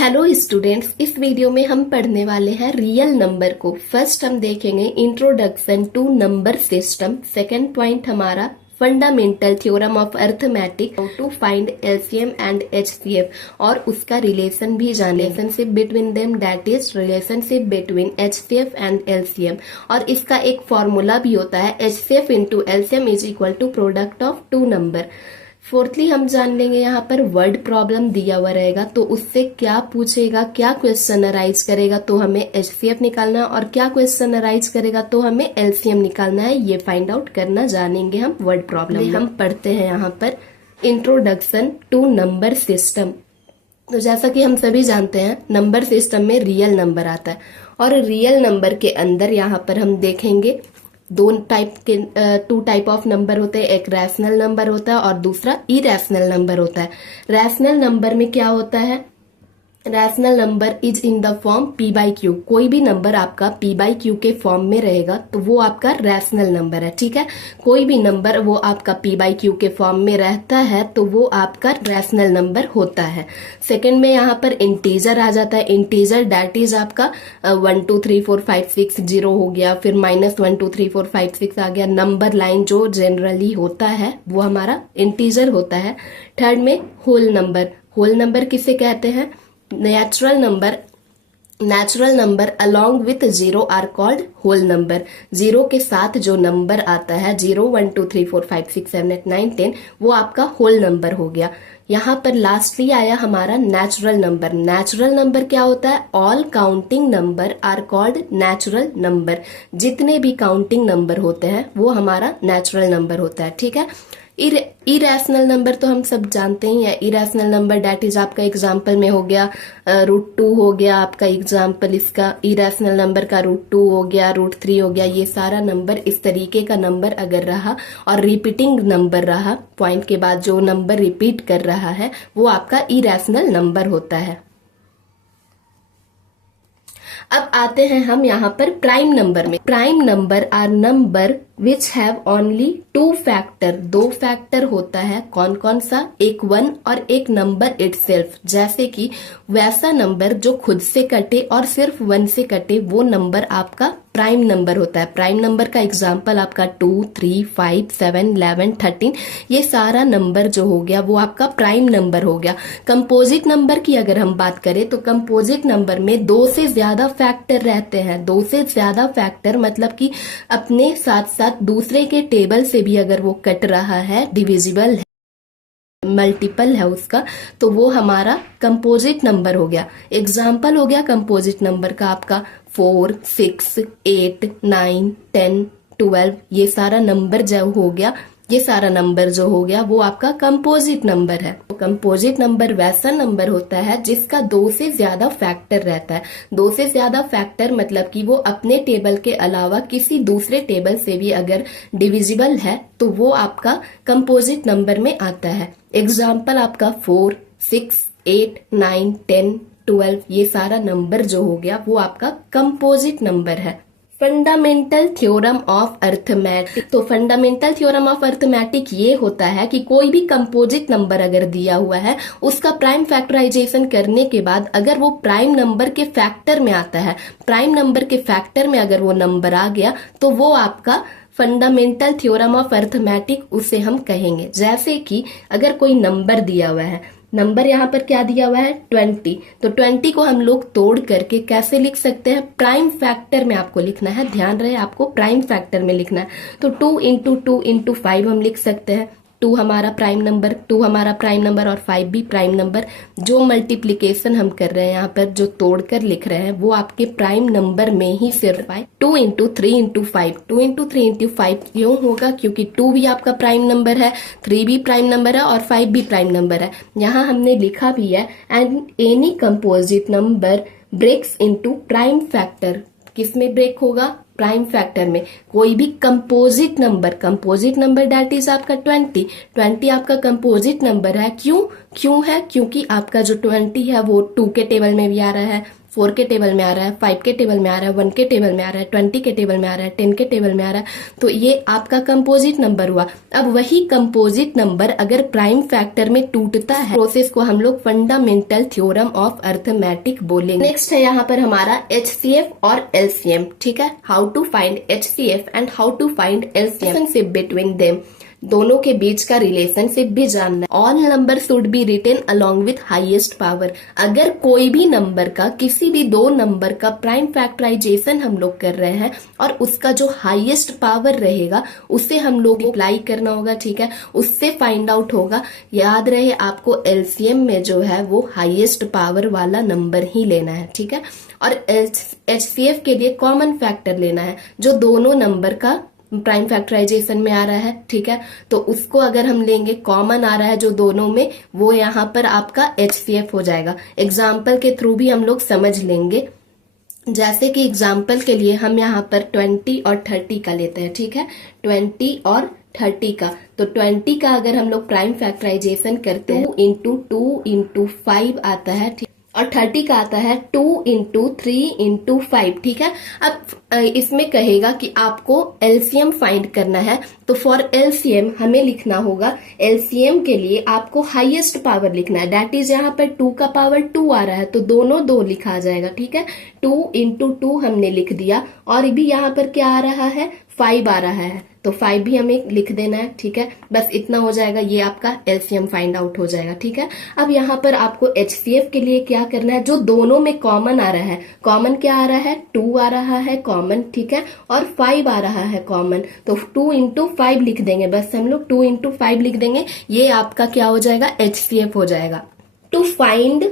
Hello students, इस video में हम पढ़ने वाले हैं रियल नंबर को। फर्स्ट हम देखेंगे introduction to number system. Second point हमारा fundamental theorem of arithmetic to find LCM and HCF और उसका रिलेशन भी जाने, relationship between them, that is relationship between HCF and LCM. और इसका एक फॉर्मूला भी होता है, HCF into LCM is equal to product of two number. Fourthly हम जान लेंगे यहाँ पर वर्ड प्रॉब्लम दिया हुआ रहेगा तो उससे क्या पूछेगा, क्या क्वेश्चन अराइज करेगा तो हमें एचसीएफ निकालना है, और क्या क्वेश्चन अराइज करेगा तो हमें एलसीएम निकालना है। ये फाइंड आउट करना जानेंगे हम वर्ड प्रॉब्लम। हम पढ़ते हैं यहाँ पर इंट्रोडक्शन टू नंबर सिस्टम। तो जैसा कि हम सभी जानते हैं नंबर सिस्टम में रियल नंबर आता है, और रियल नंबर के अंदर यहाँ पर हम देखेंगे टू टाइप ऑफ नंबर होते हैं। एक रैशनल नंबर होता है और दूसरा इरेशनल नंबर होता है। रैशनल नंबर में क्या होता है, rational number is in the form P by Q. कोई भी नंबर आपका पी बाई क्यू के फॉर्म में रहेगा तो वो आपका रैशनल नंबर है, ठीक है। कोई भी नंबर वो आपका पी बाई क्यू के फॉर्म में रहता है तो वो आपका रैशनल नंबर होता है। सेकंड में यहाँ पर इंटीजर आ जाता है। इंटीजर दैट इज आपका 1 2 3 4 5 6 0 हो गया, फिर -1 2 3 4 5 6 आ गया। नंबर लाइन जो जनरली होता है वो हमारा इंटीजर होता है। थर्ड में होल नंबर। होल नंबर किसे कहते हैं, natural number along with zero are called whole number. Zero के साथ जो नंबर आता है 0 1 2 3 4 5 6 7 8 9 10 वो आपका होल नंबर हो गया। यहाँ पर लास्टली आया हमारा नेचुरल नंबर। नेचुरल नंबर क्या होता है, all counting number are called natural number. जितने भी काउंटिंग नंबर होते हैं वो हमारा नेचुरल नंबर होता है, ठीक है। इरेशनल नंबर तो हम सब जानते ही है। इरेशनल नंबर डेट इज आपका एग्जाम्पल में हो गया √2 हो गया आपका एग्जाम्पल इसका। इरेशनल नंबर का √2 हो गया, √3 हो गया। ये सारा नंबर इस तरीके का नंबर अगर रहा और रिपीटिंग नंबर रहा, पॉइंट के बाद जो नंबर रिपीट कर रहा है वो आपका इरेशनल नंबर होता है। अब आते हैं हम यहाँ पर प्राइम नंबर में। Prime number are number which have only 2 factor. 2 factor होता है, कौन कौन सा, एक 1 और एक नंबर इटसेल्फ। जैसे कि वैसा नंबर जो खुद से कटे और सिर्फ 1 से कटे वो नंबर आपका प्राइम नंबर होता है। प्राइम नंबर का एग्जाम्पल आपका 2 3 5 7 11 13 ये सारा नंबर जो हो गया वो आपका प्राइम नंबर हो गया। कंपोजिट नंबर की अगर हम बात करें तो कंपोजिट नंबर में 2 से ज्यादा फैक्टर रहते हैं। 2 से ज्यादा फैक्टर मतलब कि अपने साथ साथ दूसरे के टेबल से भी अगर वो कट रहा है, डिविजिबल है, मल्टीपल है उसका, तो वो हमारा कंपोजिट नंबर हो गया। एग्जाम्पल हो गया कंपोजिट नंबर का आपका 4 6 8 9 10 12। ये सारा नंबर जो हो गया, ये सारा नंबर जो हो गया वो आपका कंपोजिट नंबर है। तो कंपोजिट नंबर वैसा नंबर होता है जिसका 2 से ज्यादा फैक्टर रहता है। 2 से ज्यादा फैक्टर मतलब कि वो अपने टेबल के अलावा किसी दूसरे टेबल से भी अगर डिविजिबल है तो वो आपका कंपोजिट नंबर में आता है। एग्जाम्पल आपका 4 6 8 9 10 12 ये सारा नंबर जो हो गया वो आपका कंपोजिट नंबर है। Fundamental theorem of arithmetic. तो फंडामेंटल थ्योरम ऑफ अर्थमेटिक ये होता है कि कोई भी कंपोजिट नंबर अगर दिया हुआ है उसका प्राइम फैक्टराइजेशन करने के बाद अगर वो प्राइम नंबर के फैक्टर में आता है, प्राइम नंबर के फैक्टर में अगर वो नंबर आ गया तो वो आपका फंडामेंटल थ्योरम ऑफ अर्थमेटिक उसे हम कहेंगे। जैसे कि अगर कोई नंबर दिया हुआ है, नंबर यहाँ पर क्या दिया हुआ है 20, तो 20 को हम लोग तोड़ करके कैसे लिख सकते हैं, प्राइम फैक्टर में आपको लिखना है। ध्यान रहे आपको प्राइम फैक्टर में लिखना है। तो 2 × 2 × 5 हम लिख सकते हैं। 2 हमारा प्राइम नंबर और 5 भी प्राइम नंबर। जो मल्टीप्लीकेशन हम कर रहे हैं यहाँ पर, जो तोड़कर लिख रहे हैं वो आपके प्राइम नंबर में ही सिर्फ आए। 2 × 3 × 5, 2 × 3 × 5 क्यों होगा, क्योंकि 2 भी आपका प्राइम नंबर है, 3 भी प्राइम नंबर है और 5 भी प्राइम नंबर है। यहाँ हमने लिखा भी है and any composite number breaks into prime factor. किसमें ब्रेक होगा, प्राइम फैक्टर में। कोई भी कंपोजिट नंबर दैट इज आपका 20 आपका कंपोजिट नंबर है। क्यों है, क्योंकि आपका जो 20 है वो 2 के टेबल में भी आ रहा है, 4 के टेबल में आ रहा है, 5 के टेबल में आ रहा है, 1 के टेबल में आ रहा है, 20 के टेबल में आ रहा है, 10 के टेबल में आ रहा है, तो ये आपका कंपोजिट नंबर हुआ। अब वही कंपोजिट नंबर अगर प्राइम फैक्टर में टूटता है, प्रोसेस को हम लोग फंडामेंटल थ्योरम ऑफ अर्थमेटिक बोलेंगे। नेक्स्ट है यहाँ पर हमारा HCF और LCM, ठीक है। How to find HCF and how to find LCM, relationship between them, दोनों के बीच का रिलेशनशिप भी जानना है। All number should be written along with highest power, अगर कोई भी नंबर का, किसी भी दो नंबर का प्राइम फैक्टराइजेशन हम लोग कर रहे हैं और उसका जो हाईएस्ट पावर रहेगा उसे हम लोग अप्लाई करना होगा, ठीक है, उससे फाइंड आउट होगा। याद रहे आपको LCM में जो है वो हाईएस्ट पावर वाला नंबर ही लेना है, ठीक है। और HCF के लिए कॉमन फैक्टर लेना है जो दोनों नंबर का प्राइम फैक्टराइजेशन में आ रहा है, ठीक है। तो उसको अगर हम लेंगे, कॉमन आ रहा है जो दोनों में, वो यहाँ पर आपका HCF हो जाएगा। एग्जाम्पल के थ्रू भी हम लोग समझ लेंगे। जैसे कि एग्जाम्पल के लिए हम यहाँ पर 20 और 30 का लेते हैं, ठीक है, 20 और 30 का। तो 20 का अगर हम लोग प्राइम फैक्टराइजेशन करते हैं 2 इंटू 2 इंटू 5 आता है, ठीक, और 30 का आता है 2 इंटू 3 इंटू 5, ठीक है। अब इसमें कहेगा कि आपको LCM फाइंड करना है, तो फॉर LCM हमें लिखना होगा, LCM के लिए आपको हाईएस्ट पावर लिखना है, दैट इज यहाँ पर 2 का पावर 2 आ रहा है तो दोनों 2 लिखा जाएगा, ठीक है। 2 इंटू 2 हमने लिख दिया, और भी यहाँ पर क्या आ रहा है, 5 आ रहा है, तो 5 भी हमें लिख देना है, ठीक है। बस इतना हो जाएगा, ये आपका LCM फाइंड आउट हो जाएगा, ठीक है। अब यहाँ पर आपको HCF के लिए क्या करना है, जो दोनों में कॉमन आ रहा है, कॉमन क्या आ रहा है, 2 आ रहा है कॉमन, ठीक है, और 5 आ रहा है कॉमन, तो 2 इंटू 5 लिख देंगे, बस हम लोग 2 इंटू 5 लिख देंगे, ये आपका क्या हो जाएगा, HCF हो जाएगा। To find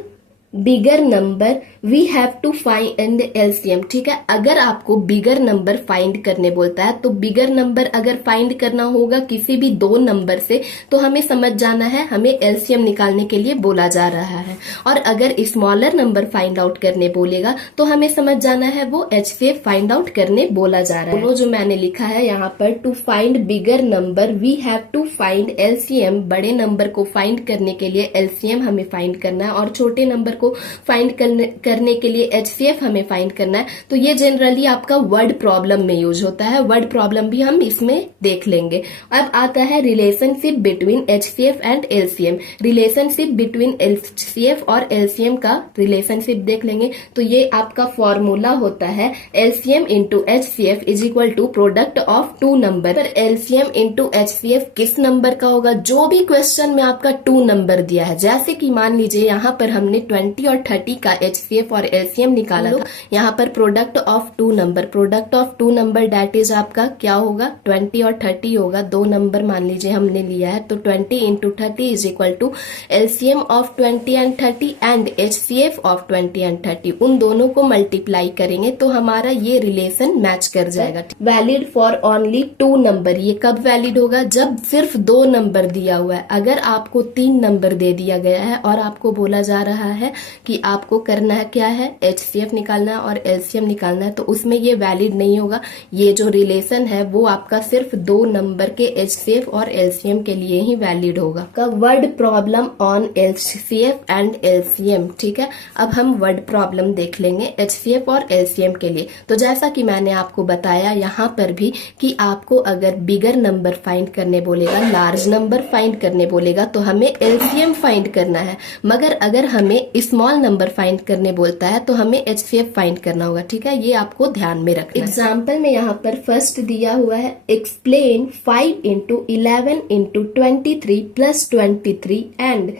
bigger number we have to find LCM, ठीक है। अगर आपको बिगर नंबर फाइंड करने बोलता है, तो बिगर नंबर अगर फाइंड करना होगा किसी भी दो नंबर से, तो हमें समझ जाना है हमें LCM निकालने के लिए बोला जा रहा है। और अगर स्मॉलर नंबर फाइंड आउट करने बोलेगा तो हमें समझ जाना है वो HCF फाइंड आउट करने बोला जा रहा है। दोनों जो मैंने लिखा है यहाँ पर, to find bigger number we have to find LCM, बड़े नंबर को फाइंड करने के लिए LCM हमें फाइंड करना है, और छोटे नंबर को फाइंड करने के लिए HCF हमें फाइंड करना है। तो ये जनरली आपका वर्ड प्रॉब्लम में यूज होता है, वर्ड प्रॉब्लम भी हम इसमें देख लेंगे। अब आता है relationship between HCF and LCM। Relationship between HCF और LCM का रिलेशनशिप देख लेंगे। तो ये आपका फॉर्मूला होता है LCM into HCF is equal to product of two number. LCM into HCF किस नंबर का होगा, जो भी क्वेश्चन में आपका 2 नंबर दिया है, जैसे कि मान लीजिए यहाँ पर हमने 20 और 30 का HCF और LCM निकाला था, यहाँ पर product of two number, product of two number that is आपका क्या होगा, 20 और 30 होगा, 2 नंबर मान लीजिए हमने लिया है, तो 20 into 30 is equal to LCM of 20 and 30 and HCF of 20 and 30, उन दोनों को मल्टीप्लाई करेंगे तो हमारा ये रिलेशन मैच कर जाएगा। वैलिड फॉर ओनली 2 नंबर, ये कब वैलिड होगा, जब सिर्फ 2 नंबर दिया हुआ है। अगर आपको 3 नंबर दे दिया गया है और आपको बोला जा रहा है कि आपको करना है क्या है, HCF निकालना है और LCM निकालना है, तो उसमें ये वैलिड नहीं होगा। ये जो रिलेशन है वो आपका सिर्फ 2 नंबर के HCF और LCM के लिए ही वैलिड होगा। का word problem on HCF and LCM, ठीक है। अब हम वर्ड प्रॉब्लम देख लेंगे HCF और LCM के लिए। तो जैसा कि मैंने आपको बताया यहाँ पर भी कि आपको अगर बिगर नंबर फाइंड करने बोलेगा, लार्ज नंबर फाइंड करने बोलेगा, तो हमें LCM फाइंड करना है, मगर अगर हमें स्मॉल नंबर फाइंड करने बोलता है तो हमें HCF फाइंड करना होगा, ठीक है। ये आपको ध्यान में रखना है। एग्जाम्पल में यहाँ पर फर्स्ट दिया हुआ है, explain 5 into 11 into 23 plus 23 and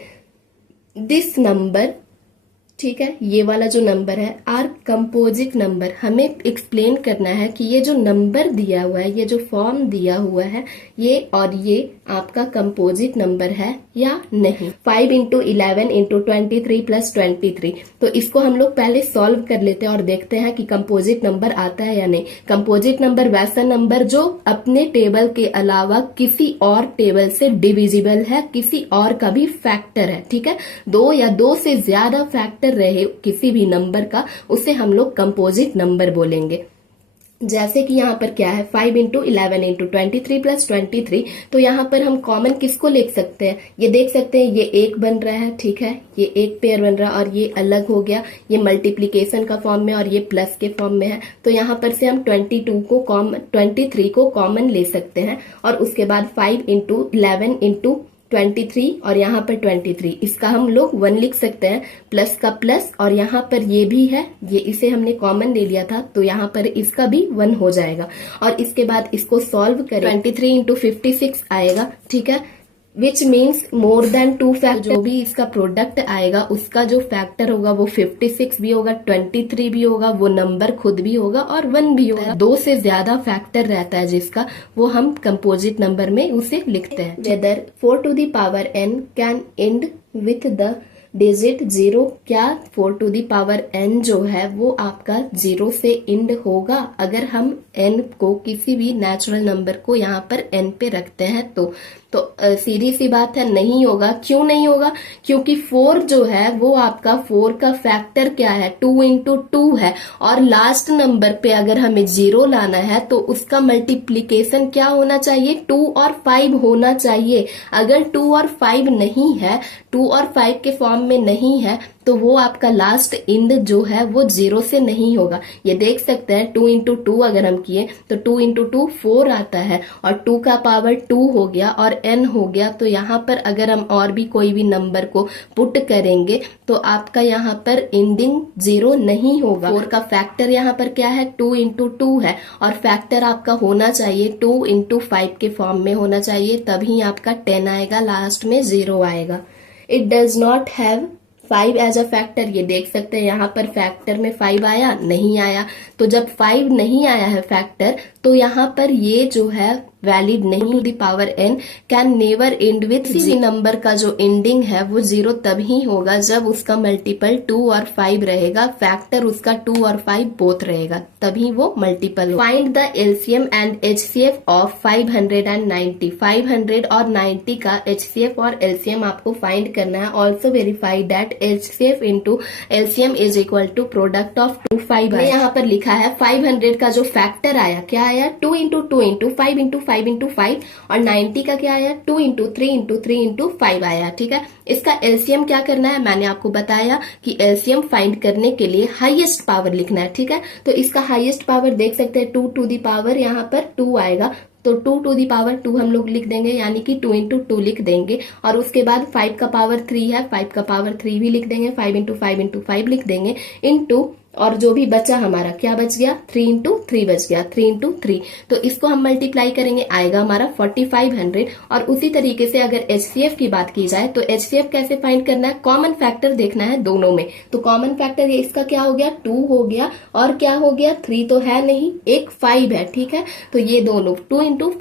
this number, ठीक है, ये वाला जो नंबर है आर कंपोजिट नंबर। हमें एक्सप्लेन करना है कि ये जो नंबर दिया हुआ है, ये जो फॉर्म दिया हुआ है, ये और ये आपका कंपोजिट नंबर है या नहीं। 5 इंटू 11 इंटू 23 प्लस 23, तो इसको हम लोग पहले सॉल्व कर लेते हैं और देखते हैं कि कंपोजिट नंबर आता है या नहीं। कंपोजिट नंबर वैसा नंबर जो अपने टेबल के अलावा किसी और टेबल से डिविजिबल है, किसी और का भी फैक्टर है, ठीक है। 2 या 2 से ज्यादा फैक्टर रहे किसी भी नंबर का, उसे हम लोग कंपोजिट नंबर बोलेंगे। जैसे कि यहाँ पर क्या है 5 इंटू 11 इंटू 23 प्लस 23, तो यहाँ पर हम कॉमन किसको लिख सकते हैं, ये देख सकते हैं ये एक बन रहा है, ठीक है, ये एक पेयर बन रहा है और ये अलग हो गया, ये मल्टीप्लीकेशन का फॉर्म में और ये प्लस के फॉर्म में है। तो यहाँ पर से हम 23 को कॉमन ले सकते हैं और उसके बाद 5 इंटू 11 इंटू 23 और यहाँ पर 23, इसका हम लोग 1 लिख सकते हैं, प्लस का प्लस, और यहाँ पर ये भी है, ये इसे हमने कॉमन ले लिया था तो यहाँ पर इसका भी 1 हो जाएगा। और इसके बाद इसको सॉल्व करें, 23 इंटू 56 आएगा, ठीक है, which means more than 2 factor. जो भी इसका प्रोडक्ट आएगा उसका जो फैक्टर होगा वो 56 भी होगा, 23 भी होगा, वो नंबर खुद भी होगा और 1 भी होगा। 2 से ज्यादा फैक्टर रहता है जिसका, वो हम कंपोजिट नंबर में उसे लिखते हैं। Whether 4 to the power n can end with the digit 0, क्या 4 टू दी पावर n जो है वो आपका 0 से इंड होगा अगर हम n को किसी भी नेचुरल नंबर को यहाँ पर n पे रखते हैं तो सीधी सी बात है नहीं होगा। क्यों नहीं होगा, क्योंकि 4 जो है वो आपका 4 का फैक्टर क्या है 2 इंटू 2 है, और लास्ट नंबर पे अगर हमें 0 लाना है तो उसका मल्टीप्लीकेशन क्या होना चाहिए 2 और 5 होना चाहिए। अगर 2 और 5 नहीं है, 2 और 5 के फॉर्म में नहीं है तो वो आपका लास्ट इंड जो है वो 0 से नहीं होगा। ये देख सकते हैं 2 इंटू 2 अगर हम किए तो 2 इंटू 2 4 आता है और 2 का पावर 2 हो गया और n हो गया। तो यहाँ पर अगर हम और भी कोई भी नंबर को पुट करेंगे तो आपका यहाँ पर एंडिंग 0 नहीं होगा। 4 का फैक्टर यहाँ पर क्या है 2 इंटू 2 है और फैक्टर आपका होना चाहिए 2 इंटू 5 के फॉर्म में होना चाहिए, तभी आपका 10 आएगा, लास्ट में 0 आएगा। It does not have 5 as a factor, ये देख सकते हैं यहाँ पर फैक्टर में 5 आया नहीं आया। तो जब 5 नहीं आया है फैक्टर तो यहाँ पर ये जो है वैलिड नहीं। The power n can never and with, किसी नंबर का जो एंडिंग है वो 0 तभी होगा जब उसका मल्टीपल 2 और 5 रहेगा, फैक्टर उसका 2 और 5 बोथ रहेगा, तभी वो multiple. Find the LCM and HCF of 590, 500 और 90 का एचसीएफ और एलसीएम आपको फाइंड करना है। Also verify that HCF into LCM is equal to product of 2 5। यहाँ पर लिखा है 500 का जो फैक्टर आया क्या आया 2 इंटू 2 इंटू 5 इंटू 5 इंटू 5, और 90 का क्या आया 2 इंटू 3 इंटू 3 इंटू 5 आया, ठीक है। इसका एलसीएम क्या करना है, मैंने आपको बताया कि एलसीएम फाइंड करने के लिए हाईएस्ट पावर लिखना है, ठीक है। तो इसका हाईएस्ट पावर देख सकते हैं 2 टू दी पावर यहाँ पर 2 आएगा, तो 2 टू दी पावर 2 हम लोग लिख देंगे, यानी कि 2 इंटू 2 लिख देंगे। और उसके बाद 5 का पावर 3 है, 5 का पावर 3 भी लिख देंगे, 5 इंटू 5 इंटू 5 लिख देंगे, इंटू और जो भी बचा हमारा क्या बच गया 3 इंटू 3 बच गया, 3 इंटू 3। तो इसको हम मल्टीप्लाई करेंगे, आएगा हमारा 4500। और उसी तरीके से अगर एचसीएफ की बात की जाए तो एचसीएफ कैसे फाइंड करना है, कॉमन फैक्टर देखना है दोनों में। तो कॉमन फैक्टर इसका क्या हो गया 2 हो गया, और क्या हो गया 3 तो है नहीं, एक 5 है, ठीक है। तो ये दोनों 2 इंटू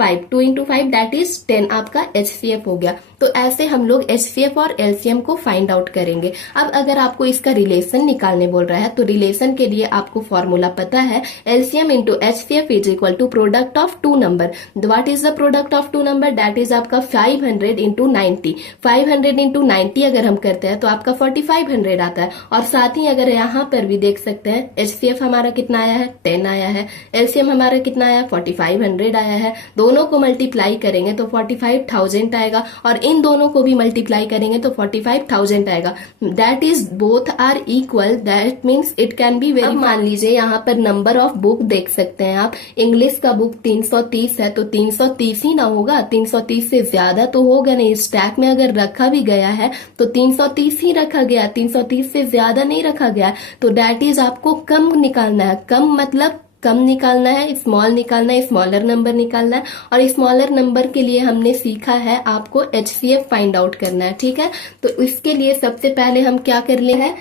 5 दैट इज 10 आपका एचसीएफ हो गया। तो ऐसे हम लोग एचसीएफ और एलसीएम को फाइंड आउट करेंगे। अब अगर आपको इसका रिलेशन निकालने बोल रहा है तो रिलेशन के लिए आपको फॉर्मूला पता है, LCM into HCF is equal to product of 2 number. What is the product of 2 number, that is आपका 500 इंटू 90। 500 इंटू 90 अगर हम करते हैं तो आपका 4500 आता है। और साथ ही अगर यहाँ पर भी देख सकते हैं एचसीएफ हमारा कितना आया है 10 आया है, एलसीएम हमारा कितना आया 4500 आया है। दोनों को मल्टीप्लाई करेंगे तो 45000 आएगा, और इन दोनों को भी मल्टीप्लाई करेंगे तो 45000 आएगा। That is both are equal, that means it can be very. मान लीजिए यहाँ पर नंबर ऑफ बुक देख सकते हैं आप, इंग्लिश का बुक 330 है तो 330 ही ना होगा, 330 से ज्यादा तो होगा नहीं। स्टैक में अगर रखा भी गया है तो 330 ही रखा गया, 330 से ज्यादा नहीं रखा गया। तो दैट इज आपको कम निकालना है, कम मतलब कम निकालना है, स्मॉल निकालना है, स्मॉलर नंबर निकालना है। और स्मॉलर नंबर के लिए हमने सीखा है आपको एचसीएफ फाइंड आउट करना है, ठीक है। तो इसके लिए सबसे पहले हम क्या कर ले हैं,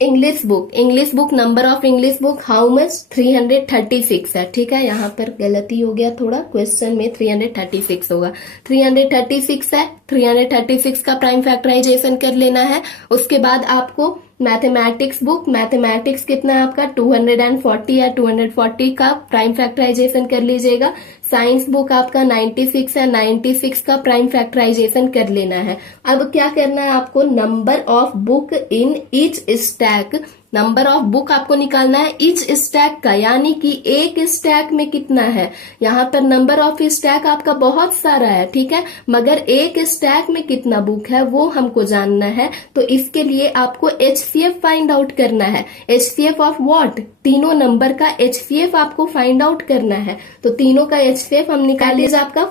English book number of English book how much 336 है, ठीक है। यहाँ पर गलती हो गया थोड़ा, क्वेश्चन में 336 होगा, 336 है। 336 का प्राइम फैक्टराइजेशन कर लेना है। उसके बाद आपको मैथमेटिक्स बुक, मैथमेटिक्स कितना है आपका 240 है, 240 का प्राइम फैक्टराइजेशन कर लीजिएगा। साइंस बुक आपका 96 है, 96 का प्राइम फैक्टराइजेशन कर लेना है। अब क्या करना है आपको, number of book in each stack, number of book आपको निकालना है ईच स्टैक का, यानी कि एक स्टैक में कितना है। यहाँ पर नंबर ऑफ स्टैक आपका बहुत सारा है, ठीक है, मगर एक स्टैक में कितना बुक है वो हमको जानना है। तो इसके लिए आपको HCF फाइंड आउट करना है। HCF of what? तीनों नंबर का HCF आपको फाइंड आउट करना है। तो तीनों का HCF हम निकालिए आपका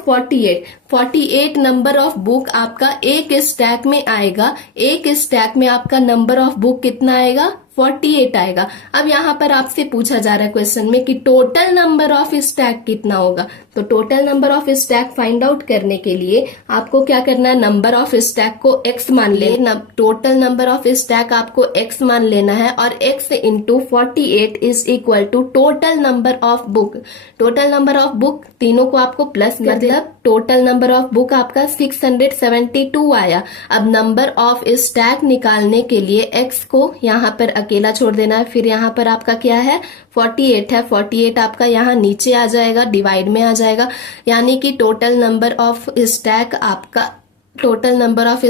48 नंबर ऑफ बुक आपका एक स्टैक में आएगा। एक स्टैक में आपका नंबर ऑफ बुक कितना आएगा? 48 आएगा। अब यहाँ पर आपसे पूछा जा रहा है क्वेश्चन में कि टोटल नंबर ऑफ स्टैक कितना होगा। तो total number of stack find out करने के लिए आपको क्या करना है, नंबर ऑफ स्टैक को x मान लेना। टोटल नंबर ऑफ स्टैक आपको x मान लेना है और x into 48 is equal to total number of book. Total number of book तीनों को आपको प्लस कर देना। टोटल नंबर ऑफ बुक आपका 672 आया। अब नंबर ऑफ स्टैक निकालने के लिए x को यहाँ पर अकेला छोड़ देना है। फिर यहाँ पर आपका क्या है, 48 है। 48 आपका यहाँ नीचे आ जाएगा, डिवाइड में आ जाएगा, यानी कि टोटल नंबर ऑफ स्टैक आपका 14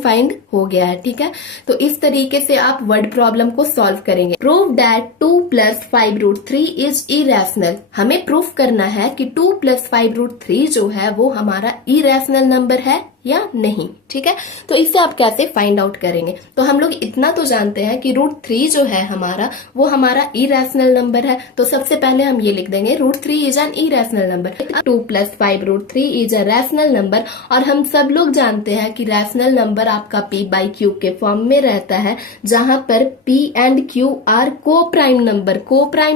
फाइंड हो गया है, ठीक है। तो इस तरीके से आप वर्ड प्रॉब्लम को सॉल्व करेंगे। Prove that 2 + 5√3 is irrational. हमें प्रूफ करना है कि 2 + 5√3 जो है वो हमारा इरेशनल नंबर है या नहीं, ठीक है। तो इससे आप कैसे फाइंड आउट करेंगे? तो हम लोग इतना तो जानते हैं कि √3 जो है हमारा वो हमारा इरेशनल नंबर है। तो सबसे पहले हम ये लिख देंगे √3 is an irrational number. 2 + 5√3 is a rational number. और हम सब लोग जानते हैं कि रैशनल नंबर आपका P/Q के फॉर्म में रहता है, जहां पर P एंड Q आर को प्राइम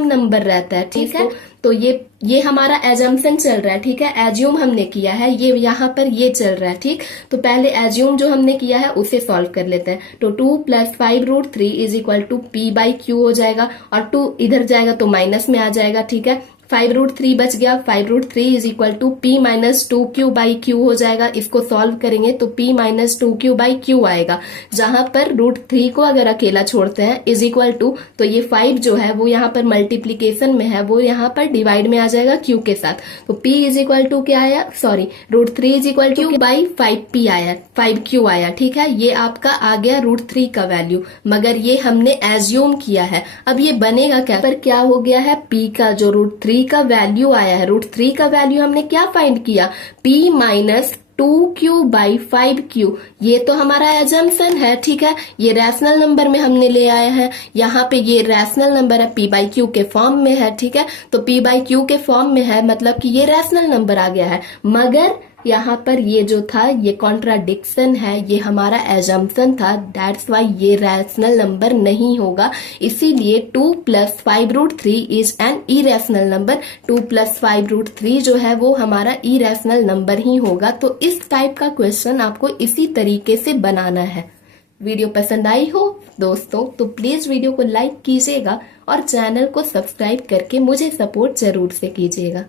नंबर रहता है, ठीक है। तो ये हमारा एजम्पशन चल रहा है, ठीक है, एज्यूम हमने किया है, ये यहाँ पर ये चल रहा है, ठीक। तो पहले एज्यूम जो हमने किया है उसे सॉल्व कर लेते हैं। तो 2 + 5√3 इज इक्वल टू P/Q हो जाएगा, और 2 इधर जाएगा तो माइनस में आ जाएगा, ठीक है। 5√3 बच गया। 5√3 is equal to P - 2Q/Q हो जाएगा। इसको सॉल्व करेंगे तो P - 2Q/Q आएगा, जहां पर √3 को अगर अकेला छोड़ते हैं इज इक्वल टू, तो ये 5 जो है वो यहाँ पर मल्टीप्लीकेशन में है, वो यहाँ पर डिवाइड में आ जाएगा Q के साथ। तो P इज इक्वल टू क्या आया, sorry, √3 is equal to Q/5P आया, 5Q आया, ठीक है। ये आपका आ गया √3 का वैल्यू, मगर ये हमने एज्यूम किया है। अब ये बनेगा क्या, पर क्या हो गया है, P का जो √3 का वैल्यू आया है, √3 का वैल्यू हमने क्या फाइंड किया, P - 2Q/5Q। ये तो हमारा एजम्पशन है, ठीक है, ये रैशनल नंबर में हमने ले आया है। यहाँ पे ये रैशनल नंबर है, P/Q के फॉर्म में है, ठीक है। तो P/Q के फॉर्म में है, मतलब कि ये रैशनल नंबर आ गया है। मगर यहाँ पर ये जो था ये कॉन्ट्राडिक्शन है, ये हमारा एजम्पशन था, दैट्स वाई ये रैशनल नंबर नहीं होगा। इसीलिए 2 + 5√3 इज एन इरेशनल नंबर। 2 + 5√3 जो है वो हमारा इरेशनल नंबर ही होगा। तो इस टाइप का क्वेश्चन आपको इसी तरीके से बनाना है। वीडियो पसंद आई हो दोस्तों तो प्लीज वीडियो को लाइक कीजिएगा और चैनल को सब्सक्राइब करके मुझे सपोर्ट जरूर से कीजिएगा।